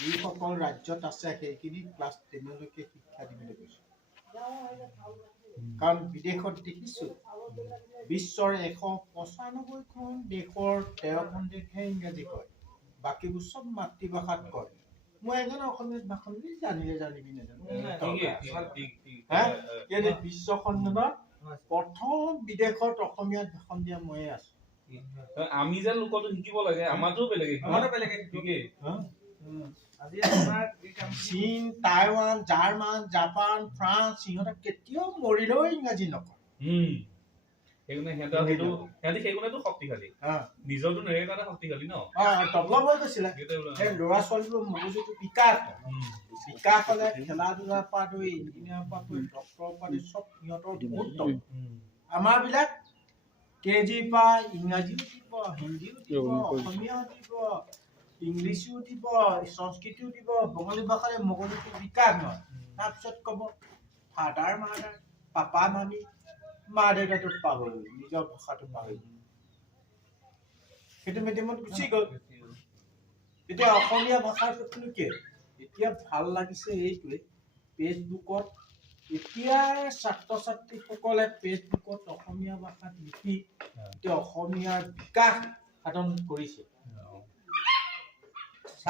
যিসকল ৰাজ্যত আছে সেইখিনি ক্লাছ 10 লৈকে শিক্ষা দিবলৈ কৈছোঁ। কাৰণ বিদেশত দেখিছোঁ বিশ্বৰ 195খন দেশৰ 13খন দেশহে ইংৰাজী কয়, বাকীবোৰ চব মাতৃভাষাত কয়। মই এজন অসমীয়াত ভাষণ দি জানিবি নাজানো। বিশ্ব সন্মিলনত প্ৰথম বিদেশত অসমীয়াত ভাষণ দিয়া ময়ে আছো। আমি যে লোকটো শিকিব লাগে, আমাৰটো বেলেগ ঠিকেই। চীন, টাইৱান, জাৰ্মান, জাপান, ফ্ৰান্স সিহঁতে কেতিয়াও মৰিলেও ইংৰাজী নকয়। শক্তিশালী নিজৰটো নেৰে কাৰণে শক্তিশালী ন। ডেভেলপ হৈ গৈছিলে ল'ৰা ছোৱালীবোৰ মগজুটো বিকাশ হলে খেলা ধূলাৰ পৰা ধৰি ইঞ্জিনিয়াৰৰ পৰা ধৰি ডক্টৰৰ পৰা ধৰি চব সিহঁতৰ গুৰুত্ব। আমাৰ বিলাক কেজিৰ পৰা ইংৰাজীও দিব, হিন্দীও দিব, অসমীয়াও দিব, ইংলিছো দিব, সংস্কৃতিও দিব, বঙালী ভাষাৰে মগজুটো বিকাশ নহয়। তাৰপিছত ক'ব ফাদাৰ মাদাৰ, পাপা মামী, মা দেউতাটো পাহৰি নিজৰ ভাষাটো পাহৰি সেইটো মিডিয়ামত গুচি গ'ল। এতিয়া অসমীয়া ভাষাৰ প্ৰতিনো কি এতিয়া ভাল লাগিছে এইটোৱে, ফেচবুকত এতিয়া ছাত্ৰ ছাত্ৰীসকলে ফেচবুকত অসমীয়া ভাষাত লিখি এতিয়া অসমীয়াৰ বিকাশ সাধন কৰিছে।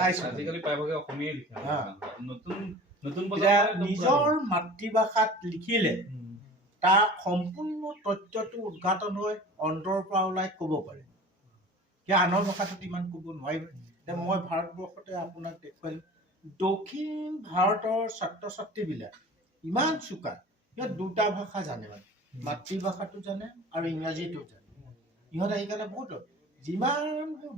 আজিকালি প্ৰায়ভাগে অসমীয়াই লিখে। নিজৰ মাতৃভাষাত লিখিলে তাৰ সম্পূৰ্ণ তথ্যটো উদ্ঘাটন হৈ অন্তৰৰ পৰা ওলাই ক'ব পাৰে। সেই আনৰ ভাষাটোত ইমান ক'ব নোৱাৰিব। মই ভাৰতবৰ্ষতে আপোনাক দেখুৱালো দক্ষিণ ভাৰতৰ ছাত্ৰ ছাত্ৰীবিলাক ইমান চোকা, সিহঁত দুটা ভাষা জানে, মানে মাতৃভাষাটো জানে আৰু ইংৰাজীটো জানে। ইহঁতে সেইকাৰণে বহুত যিমান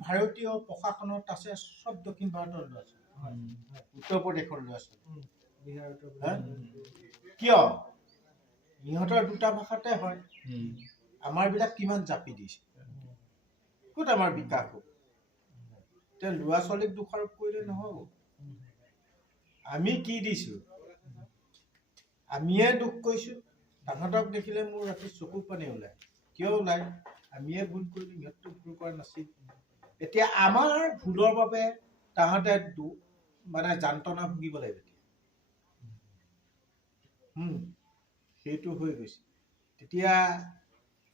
ভাৰতীয় প্ৰশাসনত আছে চব দক্ষিণ ভাৰতৰ ল'ৰা ছোৱালী, উত্তৰ প্ৰদেশৰ ল'ৰা ছোৱালী। কিয়? ইহঁতৰ দুটা ভাষাতে হয়। আমাৰ বিলাক কিমান জাপি দিছে, ক'ত আমাৰ বিকাশ হ'ব? এতিয়া ল'ৰা ছোৱালীক দোষাৰোপ কৰিলে নহ'ব। আমি কি দিছো? আমিয়ে দুখ কৰিছো। তাহাঁতক দেখিলে মোৰ ৰাতি চকু পানী ওলায়। কিয় ওলায়? আমিয়ে ভুল কৰিলো, সিহঁতটো ভুল কৰা নাছিল। এতিয়া আমাৰ ভুলৰ বাবে তাহাঁতে মানে যান্ত্ৰণা ভুগিব লাগিব। সেইটো হৈ গৈছে। তেতিয়া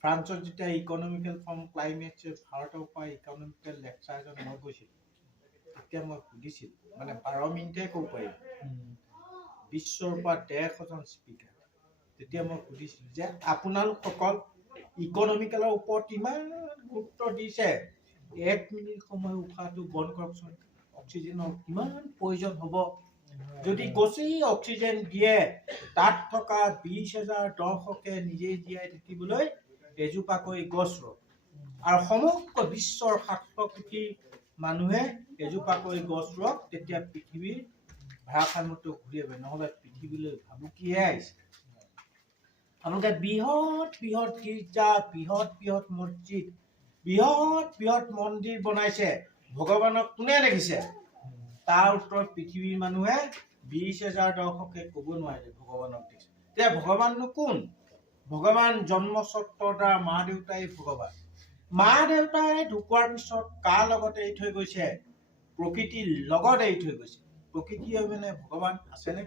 ফ্ৰান্সত যেতিয়া ইকনমিকেল ফ্ৰম ক্লাইমেট ভাৰতৰ পৰা ইকনমিকেল লেকচাৰ এজন মই গৈছিলোঁ, তেতিয়া মই সুধিছিলোঁ, মানে 12 মিনিটে ক'ব পাৰিম, বিশ্বৰ পৰা 150জন স্পীকাৰ। তেতিয়া মই সুধিছিলোঁ যে আপোনালোকসকল ইকনমিকেলৰ ওপৰত ইমান গুৰুত্ব দিছে, 1 মিনিট সময় উশাহটো বন্ধ কৰকচোন। অক্সিজেনৰ কিমান প্ৰয়োজন হ'ব? যদি গছেই অক্সিজেন দিয়ে, তাত থকা 20,000 দৰ্শকে নিজে জীয়াই থাকিবলৈ এজোপাকৈ গছ ৰুওক। আৰু সমগ্ৰ বিশ্বৰ 700 কোটি মানুহে এজোপাকৈ গছ ৰুওক, তেতিয়া পৃথিৱীৰ ভাৰসাম্যটো ঘূৰি আহিব। নহ'লে পৃথিৱীলৈ ভাবুকিহে আহিছে। আপোনালোকে বৃহৎ বৃহৎ গীৰ্জা, বৃহৎ বৃহৎ মছজিদ, বৃহৎ মন্দিৰ বনাইছে, ভগৱানক কোনে দেখিছে? তাৰ উত্তৰত পৃথিৱীৰ মানুহে 20,000 দৰ্শকে ক'ব নোৱাৰে ভগৱানক দেখিছে। এতিয়া ভগৱাননো কোন? ভগৱান জন্মচক্ৰৰ দ্বাৰা মা দেউতাই ভগৱান। মা দেউতাই ঢুকোৱাৰ পিছত কাৰ লগত এৰি থৈ গৈছে? প্ৰকৃতিৰ লগত এৰি থৈ গৈছে। প্ৰকৃতিয়ে মানে ভগৱান আছেনে?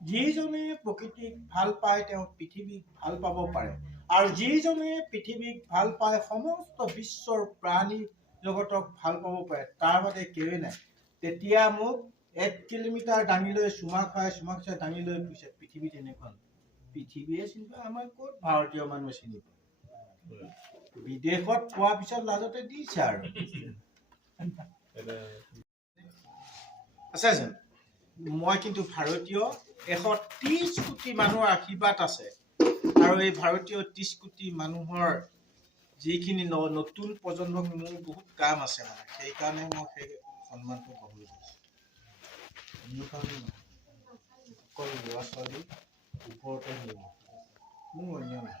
যিজনে প্ৰকৃতিক ভাল পায় তেওঁ পৃথিৱীক ভাল পাব পাৰে, আৰু যিজনে পৃথিৱীক ভাল পায় সমস্ত বিশ্বৰ প্ৰাণী জগতক ভাল পাব পাৰে, তাৰ বাদে কেউৱে নাই। তেতিয়া মোক 1 কিলোমিটাৰ দাঙি লৈ চুমা খাই দাঙি লৈ গৈছে। পৃথিৱী তেনেকুৱা পৃথিৱীয়ে চিনি পায়, আমাৰ ক'ত ভাৰতীয় মানুহে চিনি পায়? বিদেশত পোৱাৰ পিছত লাজতে দিছে আৰু আছে যেন। মই কিন্তু ভাৰতীয় 130 কোটি মানুহৰ আশীৰ্বাদ আছে, আৰু এই ভাৰতীয় 30 কোটি মানুহৰ যিখিনি নতুন প্ৰজন্মক মোৰ বহুত কাম আছে, মানে সেইকাৰণে মই সেই সন্মানটো পাহৰি গৈছোঁ। অকল ল'ৰা ছোৱালী ওপৰতে নিয়ম, মোৰ অন্য নাই।